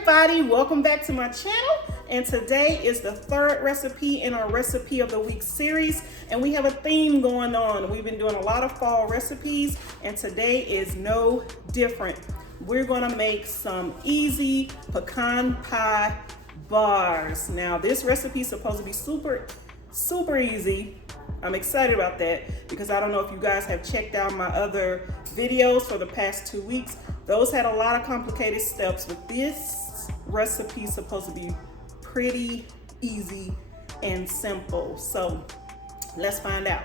everybody, welcome back to my channel, and today is the third recipe in our recipe of the week series, and we have a theme going on. We've been doing a lot of fall recipes, and today is no different. We're going to make some easy pecan pie bars. Now this recipe is supposed to be super easy. I'm excited about that because I don't know if you guys have checked out my other videos for the past 2 weeks. Those had a lot of complicated steps, but this recipe is supposed to be pretty easy and simple. So let's find out.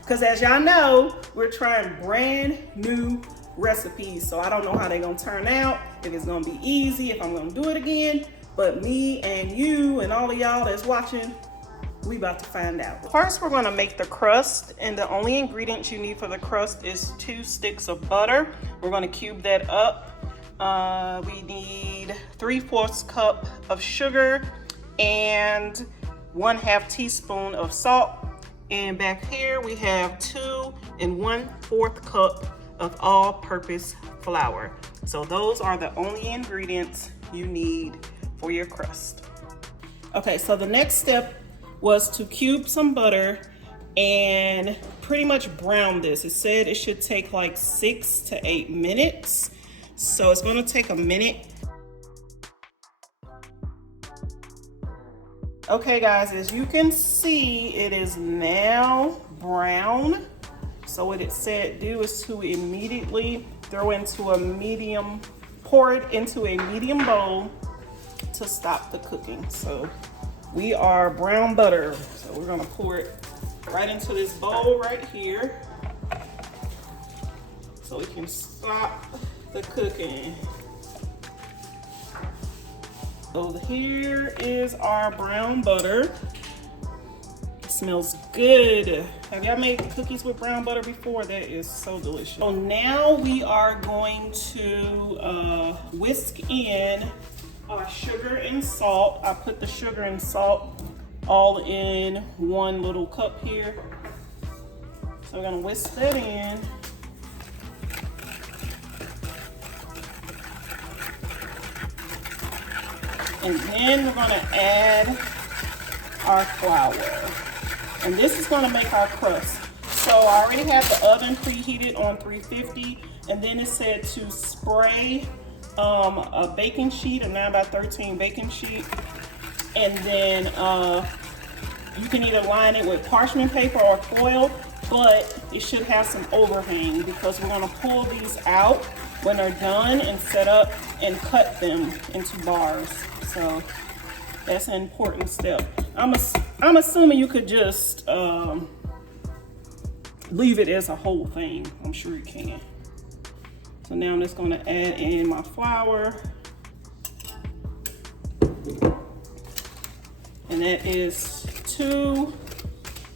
Because as y'all know, we're trying brand new recipes. So I don't know how they're gonna turn out, if it's gonna be easy, if I'm gonna do it again. But me and you and all of y'all that's watching, we about to find out. First, we're gonna make the crust, and the only ingredients you need for the crust is 2 sticks of butter. We're gonna cube that up. We need 3/4 cup of sugar and 1/2 teaspoon of salt. And back here we have 2 1/4 cup of all-purpose flour. So those are the only ingredients you need for your crust. Okay, so the next step was to cube some butter and pretty much brown this. It said it should take like 6 to 8 minutes. So it's gonna take a minute. Okay guys, as you can see, it is now brown. So what it said do is to immediately pour it into a medium bowl to stop the cooking. So we are brown butter, so we're gonna pour it right into this bowl right here so we can stop the cooking. So here is our brown butter. It smells good. Have y'all made cookies with brown butter before? That is so delicious. So now we are going to whisk in our sugar and salt. I put the sugar and salt all in one little cup here. So we're gonna whisk that in. And then we're gonna add our flour. And this is gonna make our crust. So I already have the oven preheated on 350, and then it said to spray a baking sheet, a 9x13 baking sheet, and then you can either line it with parchment paper or foil, but it should have some overhang because we're going to pull these out when they're done and set up and cut them into bars. So that's an important step. I'm assuming you could just leave it as a whole thing. I'm sure you can. So now I'm just going to add in my flour. And that is 2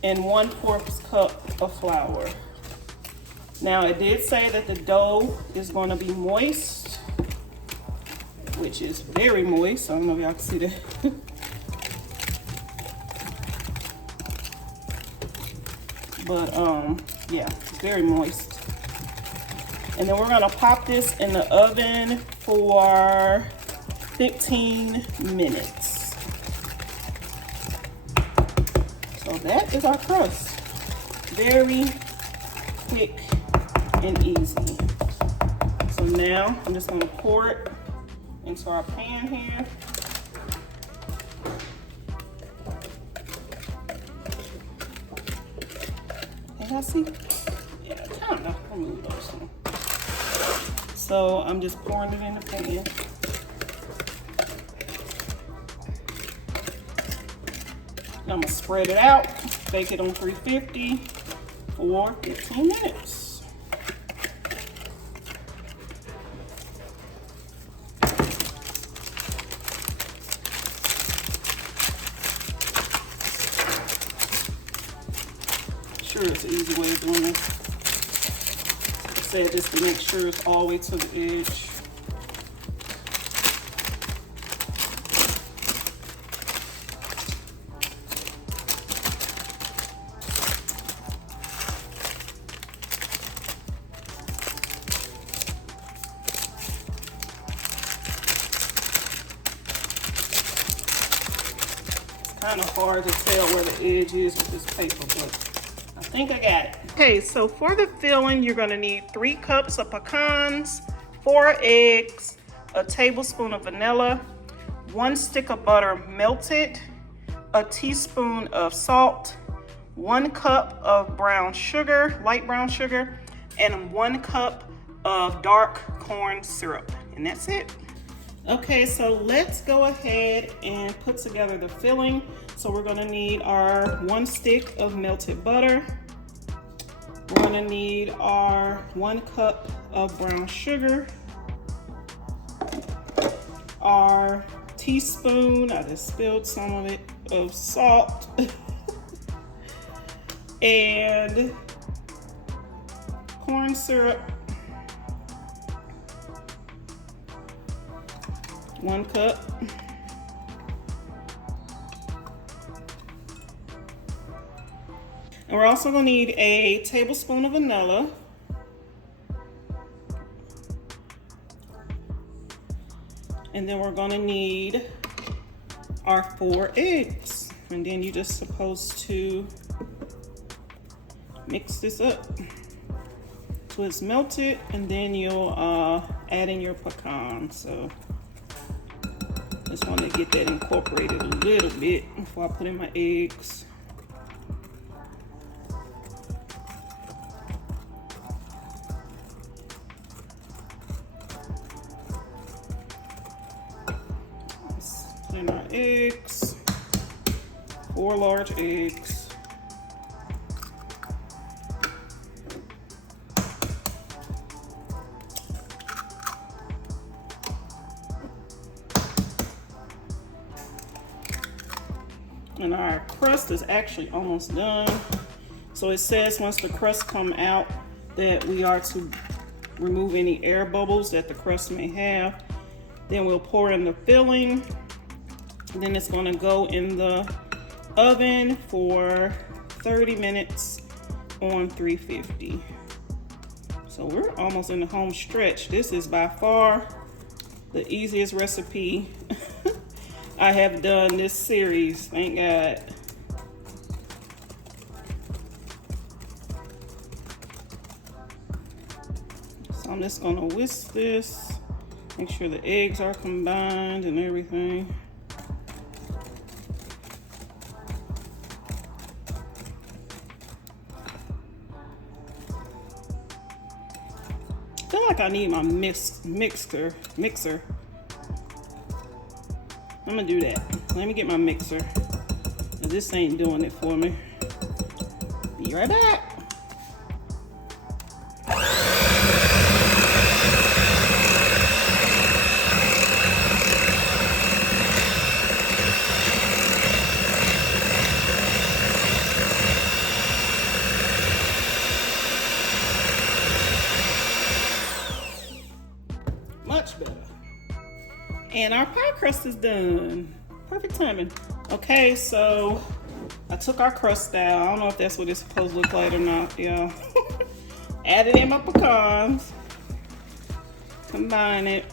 1/4 cup of flour. Now it did say that the dough is going to be moist, which is very moist. I don't know if y'all can see that. But yeah, it's very moist. And then we're gonna pop this in the oven for 15 minutes. So that is our crust. Very quick and easy. So now I'm just gonna pour it into our pan here. Can y'all see? Yeah, kind of. Remove those things. So I'm just pouring it in the pan. I'm gonna spread it out, bake it on 350 for 15 minutes. Sure, it's an easy way of doing this. I said just to make sure it's all the way to the edge. kind of hard to tell where the edge is with this paper, but I think I got it. Okay, so for the filling, you're gonna need 3 cups of pecans, 4 eggs, a tablespoon of vanilla, 1 stick of butter melted, a teaspoon of salt, 1 cup of brown sugar, light brown sugar, and 1 cup of dark corn syrup, and that's it. Okay, so let's go ahead and put together the filling. So we're gonna need our 1 stick of melted butter. We're gonna need our 1 cup of brown sugar, our teaspoon, I just spilled some of it, of salt, and corn syrup, 1 cup. And we're also gonna need a tablespoon of vanilla. And then we're gonna need our 4 eggs. And then you're just supposed to mix this up so it's melted, and then you'll add in your pecan. So just want to get that incorporated a little bit before I put in my eggs. Let's put in our eggs, 4 large eggs. And our crust is actually almost done. So it says once the crust come out that we are to remove any air bubbles that the crust may have. Then we'll pour in the filling. And then it's gonna go in the oven for 30 minutes on 350. So we're almost in the home stretch. This is by far the easiest recipe I have done this series, thank God. So I'm just gonna whisk this, make sure the eggs are combined and everything. I feel like I need my mixer. I'm gonna do that. Let me get my mixer. This ain't doing it for me. Be right back. Much better. And our pie crust is done. Perfect timing. Okay, so I took our crust out. I don't know if that's what it's supposed to look like or not, y'all. Added in my pecans. Combine it.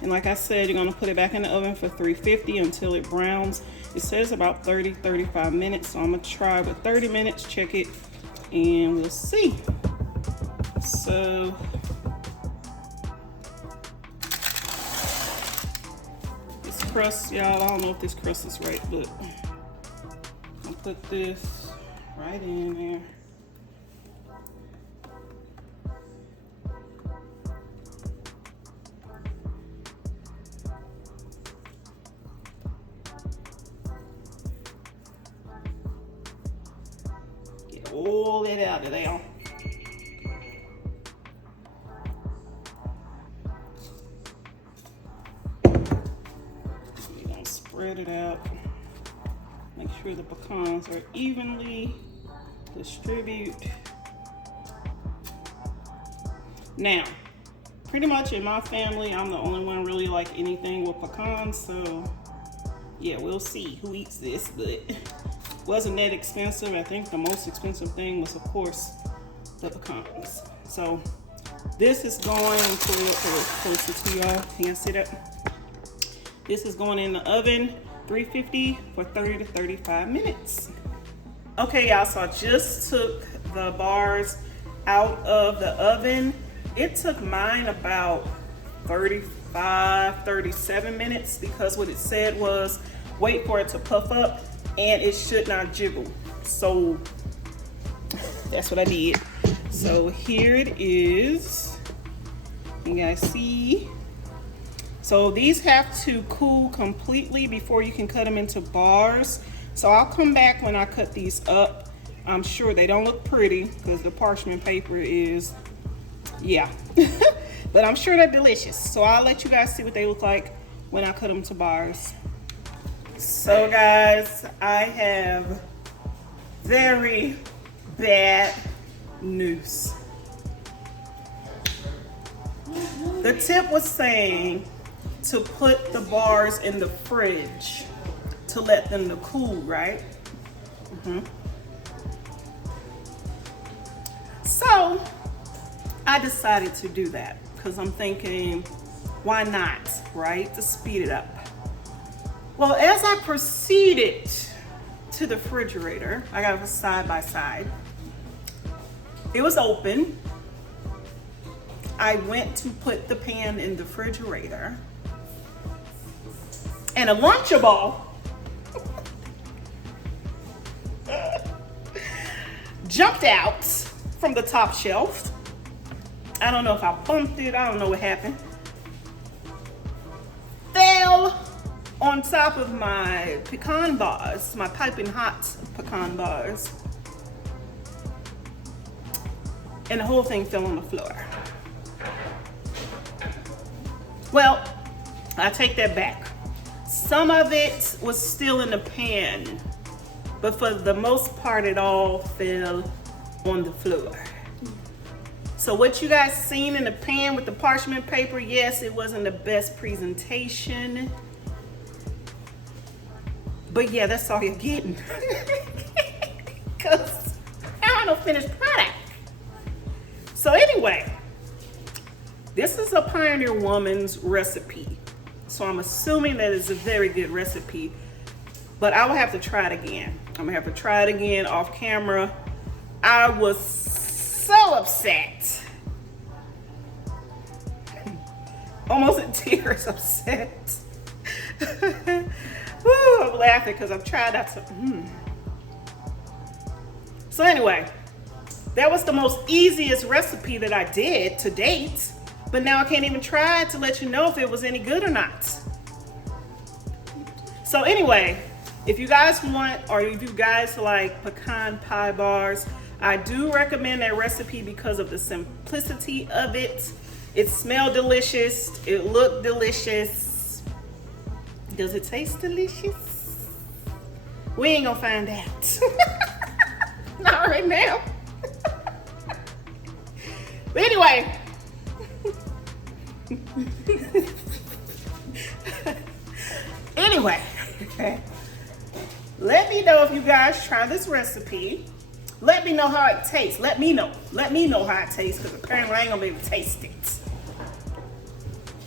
And like I said, you're gonna put it back in the oven for 350 until it browns. It says about 30-35 minutes, so I'm gonna try with 30 minutes, check it, and we'll see. So this crust, y'all, I don't know if this crust is right, but I'll put this right in there. Get all that out of there. Spread it out. Make sure the pecans are evenly distributed. Now, pretty much in my family, I'm the only one really like anything with pecans, so yeah, we'll see who eats this, but it wasn't that expensive. I think the most expensive thing was, of course, the pecans. So this is going, pull it up closer to y'all. Can you see that? This is going in the oven, 350 for 30 to 35 minutes. Okay, y'all, so I just took the bars out of the oven. It took mine about 37 minutes because what it said was wait for it to puff up and it should not jiggle. So that's what I did. So here it is. You guys see? So these have to cool completely before you can cut them into bars. So I'll come back when I cut these up. I'm sure they don't look pretty because the parchment paper is, yeah. But I'm sure they're delicious. So I'll let you guys see what they look like when I cut them to bars. So guys, I have very bad news. The tip was saying to put the bars in the fridge to let them to cool, right? So I decided to do that because I'm thinking, why not, right? To speed it up. Well, as I proceeded to the refrigerator, I got a side by side. It was open. I went to put the pan in the refrigerator, and a Lunchable jumped out from the top shelf. I don't know if I bumped it. I don't know what happened. Fell on top of my pecan bars, my piping hot pecan bars. And the whole thing fell on the floor. Well, I take that back. Some of it was still in the pan, but for the most part, it all fell on the floor. So what you guys seen in the pan with the parchment paper, yes, it wasn't the best presentation. But yeah, that's all you're getting. Because I don't know finished product. So anyway, this is a Pioneer Woman's recipe. So I'm assuming that it's a very good recipe, but I will have to try it again. I'm gonna have to try it again off camera. I was so upset. Almost in tears upset. Woo, I'm laughing because I've tried not to. So anyway, that was the most easiest recipe that I did to date, but now I can't even try to let you know if it was any good or not. So anyway, if you guys want, or if you guys like pecan pie bars, I do recommend that recipe because of the simplicity of it. It smelled delicious, it looked delicious. Does it taste delicious? We ain't gonna find out. Not right now. But anyway. Anyway. Let me know if you guys try this recipe. Let me know how it tastes. Let me know how it tastes, because apparently I ain't gonna be able to taste it.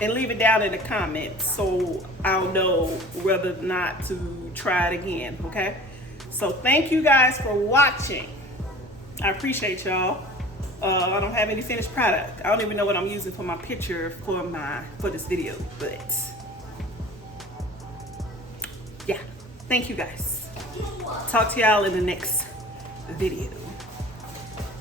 And leave it down in the comments so I'll know whether or not to try it again, okay? So thank you guys for watching. I appreciate y'all. I don't have any finished product. I don't even know what I'm using for my picture for this video, but yeah, thank you guys. Talk to y'all in the next video.